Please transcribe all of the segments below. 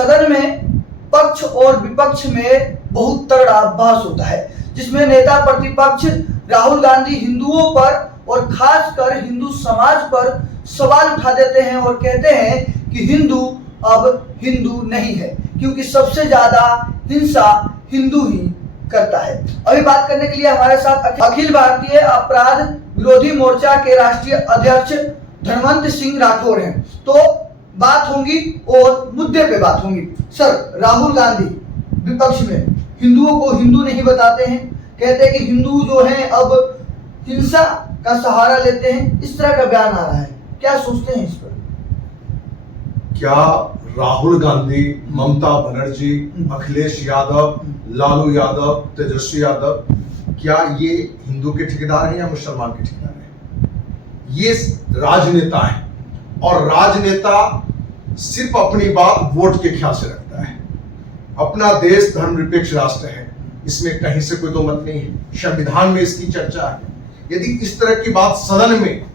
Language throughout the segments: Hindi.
सदन में पक्ष और विपक्ष में बहुत तगड़ा बहस होता है, जिसमें नेता प्रतिपक्ष राहुल गांधी हिंदुओं पर और खासकर हिंदू समाज पर सवाल उठा देते हैं और कहते हैं कि हिंदू अब हिंदू नहीं है, क्योंकि सबसे ज्यादा हिंसा हिंदू ही करता है। अभी बात करने के लिए हमारे साथ अखिल भारतीय अपराध विरोधी मोर्चा के राष्ट्रीय अध्यक्ष धनवंत सिंह राठौर हैं। तो बात होगी और मुद्दे पे बात होगी। सर, राहुल गांधी विपक्ष में हिंदुओं को हिंदू नहीं बताते हैं, कहते हैं कि हिंदू जो हैं अब हिंसा का सहारा लेते हैं, इस तरह का बयान आ रहा है, क्या सोचते हैं इस पर? क्या राहुल गांधी, ममता बनर्जी, अखिलेश यादव, लालू यादव, तेजस्वी यादव, क्या ये हिंदू के ठेकेदार हैं या मुसलमान के ठेकेदार हैं? ये राजनेता हैं और राजनेता सिर्फ अपनी बात वोट के ख्याल से रखता है। अपना देश धर्मनिरपेक्ष राष्ट्र है, इसमें कहीं से कोई दो मत नहीं है, संविधान में इसकी चर्चा है। यदि इस तरह की बात सदन में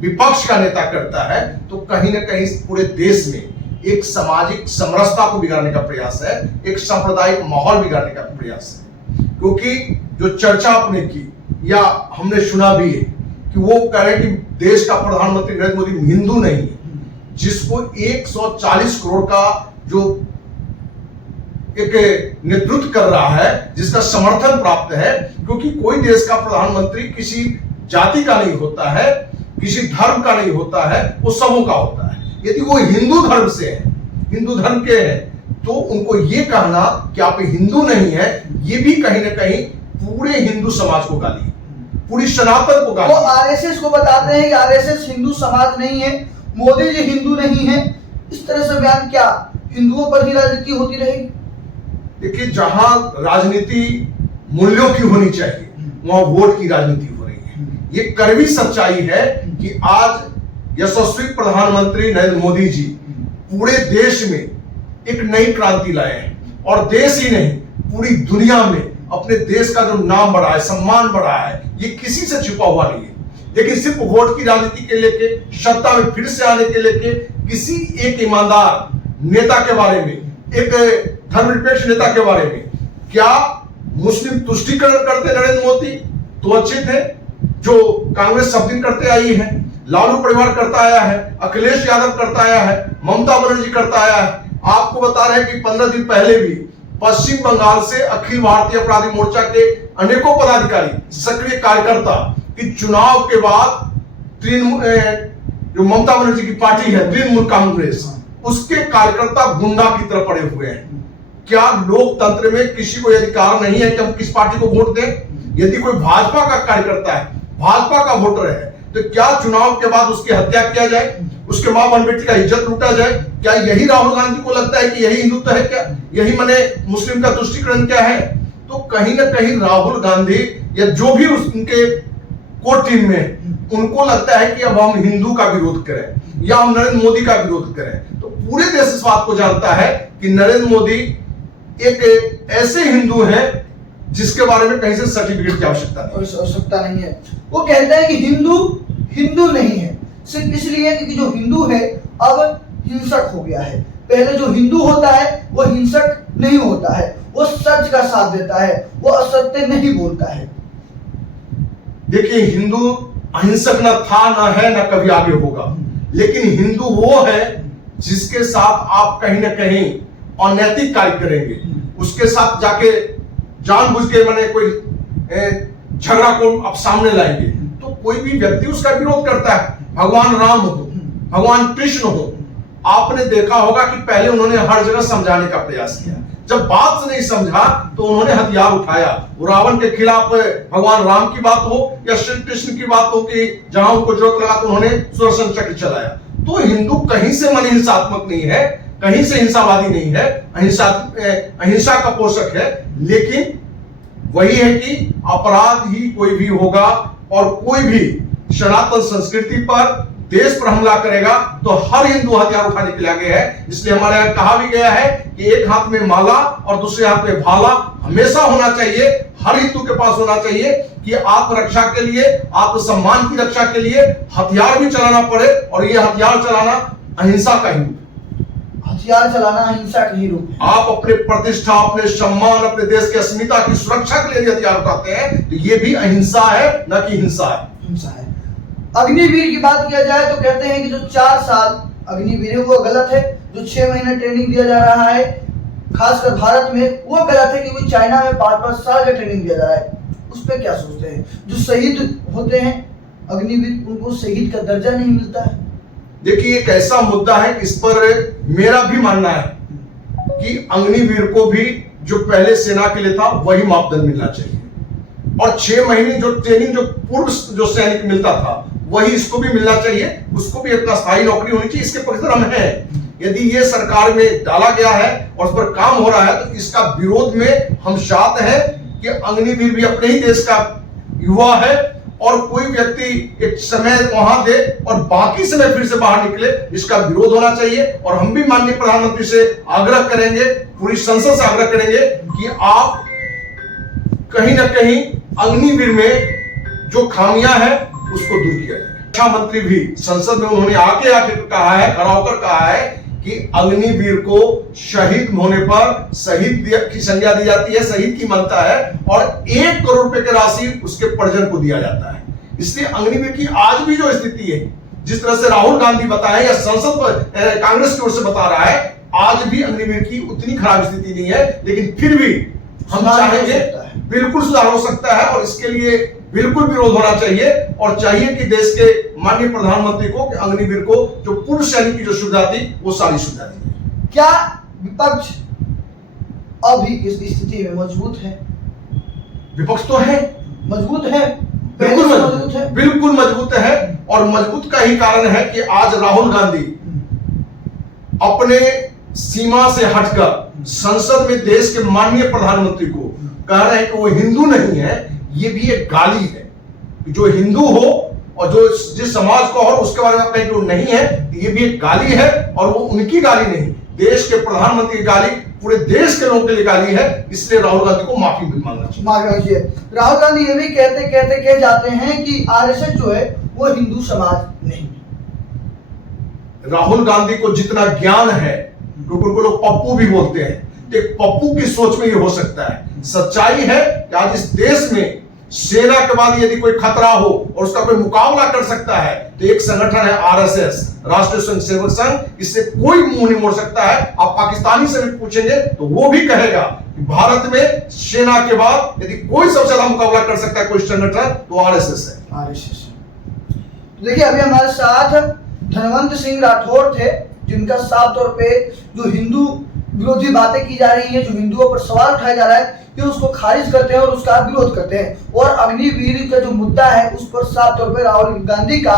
विपक्ष का नेता करता है तो कहीं ना कहीं पूरे देश में एक सामाजिक समरसता को बिगाड़ने का प्रयास है, एक सांप्रदायिक माहौल बिगाड़ने का प्रयास है। क्योंकि जो चर्चा आपने की या हमने सुना भी है कि वो कह रहे हैं कि देश का प्रधानमंत्री नरेंद्र मोदी हिंदू नहीं है, जिसको 140 करोड़ का जो एक नेतृत्व कर रहा है, जिसका समर्थन प्राप्त है। क्योंकि कोई देश का प्रधानमंत्री किसी जाति का नहीं होता है, किसी धर्म का नहीं होता है, वो सबों का होता है। यदि वो हिंदू धर्म से है, हिंदू धर्म के हैं, तो उनको ये कहना कि आप हिंदू नहीं है, ये भी कहीं ना कहीं पूरे हिंदू समाज को गाली, पूरी सनातन को गाली। वो आरएसएस को बताते हैं कि आरएसएस हिंदू समाज नहीं है, मोदी जी हिंदू नहीं है, इस तरह से बयान क्या हिंदुओं पर ही राजनीति होती रहेगी? देखिए, जहां राजनीति मूल्यों की होनी चाहिए वहां वोट की राजनीति हो रही है। ये कड़वी सच्चाई है कि आज यशस्वी प्रधानमंत्री नरेंद्र मोदी जी पूरे देश में एक नई क्रांति लाए हैं और देश ही नहीं पूरी दुनिया में अपने देश का जो नाम बढ़ा है, सम्मान बढ़ा है, ये किसी से छिपा हुआ नहीं है। लेकिन सिर्फ वोट की राजनीति के लेके, सत्ता में फिर से आने के लेके किसी एक ईमानदार नेता के बारे में, एक धर्मनिरपेक्ष नेता के बारे में, क्या मुस्लिम तुष्टीकरण करते नरेंद्र मोदी तो अच्छे थे, जो कांग्रेस सब दिन करते आई है, लालू परिवार करता आया है, अखिलेश यादव करता आया है, ममता बनर्जी करता आया है। आपको बता रहे हैं कि 15 दिन पहले भी पश्चिम बंगाल से अखिल भारतीय अपराधी मोर्चा के अनेकों पदाधिकारी, सक्रिय कार्यकर्ता कि चुनाव के बाद जो ममता बनर्जी की पार्टी है तृणमूल कांग्रेस, उसके कार्यकर्ता गुंडा की तरह पड़े हुए हैं। क्या लोकतंत्र में किसी को अधिकार नहीं है कि हम किस पार्टी को वोट दें? यदि कोई भाजपा का कार्यकर्ता है, भाजपा का वोटर है, तो क्या चुनाव के बाद उसकी हत्या किया जाए, उसके मां बहन बेटी का इज्जत लूटा जाए? क्या यही राहुल गांधी को लगता है कि यही हिंदुत्व है? क्या यही माने मुस्लिम का तुष्टीकरण क्या है? तो कहीं ना कहीं राहुल गांधी या जो भी उनके कोर टीम में, उनको लगता है कि अब हम हिंदू का विरोध करें या हम नरेंद्र मोदी का विरोध करें। तो पूरे देश इस बात को जानता है कि नरेंद्र मोदी एक ऐसे हिंदू हैं जिसके बारे में कहीं से सर्टिफिकेट की आवश्यकता नहीं है। वो कहते हैं कि हिंदू हिंदू नहीं है सिर्फ इसलिए क्योंकि जो हिंदू है अब हिंसक हो गया है। पहले जो हिंदू होता है वो हिंसक नहीं होता है, वो सच का साथ देता है, वो असत्य नहीं बोलता है। देखिए, हिंदू अहिंसक न था, न है, न कभी आगे होगा। लेकिन हिंदू वो है जिसके साथ आप कहीं ना कहीं अनैतिक कार्य करेंगे, उसके साथ जाके जानबूझ के मैंने कोई झगड़ा को आप सामने लाएंगे, तो कोई भी व्यक्ति उसका विरोध करता है। भगवान राम हो, भगवान कृष्ण हो, आपने देखा होगा कि पहले उन्होंने हर जगह समझाने का प्रयास किया, जब बात से नहीं समझा तो उन्होंने हथियार उठाया। वो रावण के खिलाफ भगवान राम की बात हो या श्री कृष्ण की बात हो कि जहां उनको जरूरत लगा तो उन्होंने सुदर्शन चक्र चलाया। तो हिंदू कहीं से मन हिंसात्मक नहीं है, कहीं से हिंसावादी नहीं है, अहिंसा का पोषक है। लेकिन वही है कि अपराध ही कोई भी होगा और कोई भी सनातन संस्कृति पर, देश पर हमला करेगा तो हर हिंदू हथियार उठाने के लिए आगे है। इसलिए हमारे यहाँ कहा भी गया है कि एक हाथ में माला और दूसरे हाथ में भाला हमेशा होना चाहिए, हर हिंदू के पास होना चाहिए कि आत्मरक्षा के लिए, आत्मसम्मान की रक्षा के लिए हथियार भी चलाना पड़े और ये हथियार चलाना अहिंसा का ही हथियार चलाना अहिंसा का ही रूप है। आप अपने प्रतिष्ठा, अपने सम्मान, अपने देश की अस्मिता की सुरक्षा के लिए यदि हथियार उठाते हैं तो ये भी अहिंसा है, न कि हिंसा है। हिंसा है। अग्निवीर की बात किया जाए तो कहते हैं कि जो 4 साल अग्निवीर है वो गलत है। जो 6 महीने ट्रेनिंग दिया जा रहा है खासकर भारत में वो गलत है, क्योंकि चाइना में 5-5 साल का ट्रेनिंग दिया जा रहा है। उस पर क्या सोचते हैं? जो शहीद होते हैं अग्निवीर, उनको शहीद का दर्जा नहीं मिलता है। देखिए, एक ऐसा मुद्दा है, इस पर मेरा भी मानना है कि अग्निवीर को भी जो पहले सेना के लिए था वही मापदंड मिलना चाहिए, और 6 महीने जो ट्रेनिंग जो पूर्व जो सैनिक मिलता था वही इसको भी मिलना चाहिए। उसको भी एक स्थायी नौकरी होनी चाहिए। इसके पक्ष हम हैं। यदि ये सरकार में डाला गया है और उस पर काम हो रहा है तो इसका विरोध में हम साथ हैं कि अग्निवीर भी अपने ही देश का युवा है, और कोई व्यक्ति एक समय वहां दे और बाकी समय फिर से बाहर निकले, इसका विरोध होना चाहिए। और हम भी माननीय प्रधानमंत्री से आग्रह करेंगे, पूरी संसद से आग्रह करेंगे कि आप कहीं ना कहीं अग्निवीर में जो खामियां हैं उसको दूर किया जाए। रक्षा मंत्री भी संसद में उन्होंने आके कहा है, खड़ा होकर कहा है कि अग्निवीर को शहीद होने पर शहीद की संज्ञा दी जाती है, शहीद की मानता है, और 1 करोड़ रुपए की राशि उसके परिजन को दिया जाता है। इसलिए अग्निवीर की आज भी जो स्थिति है, जिस तरह से राहुल गांधी बताया या संसद पर कांग्रेस की ओर से बता रहा है, आज भी अग्निवीर की उतनी खराब स्थिति नहीं है। लेकिन फिर भी हम चाहेंगे, बिल्कुल सुधार हो सकता है, और इसके लिए बिल्कुल विरोध होना चाहिए। और चाहिए कि देश के माननीय प्रधानमंत्री को कि अग्निवीर को जो पूर्व सैनिक की जो सुविधा थी वो सारी सुविधा दी। क्या विपक्ष अभी इस स्थिति में मजबूत है? विपक्ष तो है, मजबूत है, बिल्कुल मजबूत है, बिल्कुल मजबूत है। और मजबूत का ही कारण है कि आज राहुल गांधी अपने सीमा से हटकर संसद में देश के माननीय प्रधानमंत्री को कह रहे हैं कि वो हिंदू नहीं है। ये भी एक गाली है। जो हिंदू हो और जो जिस समाज को और उसके बारे में कहें कि वो नहीं है, ये भी एक गाली है। और वो उनकी गाली नहीं, देश के प्रधानमंत्री की गाली, पूरे देश के लोगों के लिए गाली है। इसलिए राहुल गांधी को माफी भी मांगना चाहिए। राहुल गांधी ये भी कह जाते हैं कि आरएसएस जो है वो हिंदू समाज नहीं। राहुल गांधी को जितना ज्ञान है, क्योंकि उनको लोग पप्पू भी बोलते हैं, तो एक पप्पू की सोच में ये हो सकता है। सच्चाई है कि आज इस देश में सेना के बाद यदि कोई खतरा हो और उसका कोई मुकाबला कर सकता है तो एक संगठन है आरएसएस, राष्ट्रीय स्वयंसेवक संघ। इससे कोई मुंह नहीं मोड़ सकता है। आप पाकिस्तानी से भी पूछेंगे तो वो भी कहेगा कि भारत में सेना के बाद यदि कोई सबसे ज्यादा मुकाबला कर सकता है कोई संगठन तो आरएसएस है। आरएसएस। देखिए, अभी हमारे साथ धनवंत सिंह राठौर थे, जिनका साफ तौर पे जो हिंदू विरोधी बातें की जा रही है, जो हिंदुओं पर सवाल उठाया जा रहा है, कि उसको खारिज करते हैं और उसका विरोध करते हैं। और अग्निवीर का जो मुद्दा है उस पर साफ तौर पर राहुल गांधी का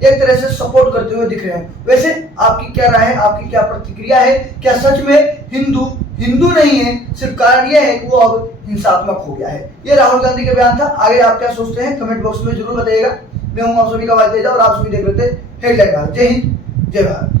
एक तरह से सपोर्ट करते हुए दिख रहे हैं। वैसे आपकी क्या राय है, आपकी क्या प्रतिक्रिया है? क्या सच में हिंदू नहीं है, सिर्फ कारण यह है कि वो अब हिंसात्मक हो गया है? ये राहुल गांधी का बयान था। आगे आप क्या सोचते हैं कमेंट बॉक्स में जरूर बताइएगा। मैं हूं आप सभी का वाइस तेजा और आप सभी देख रहे थे हेडलाइन भारत। जय हिंद, जय भारत।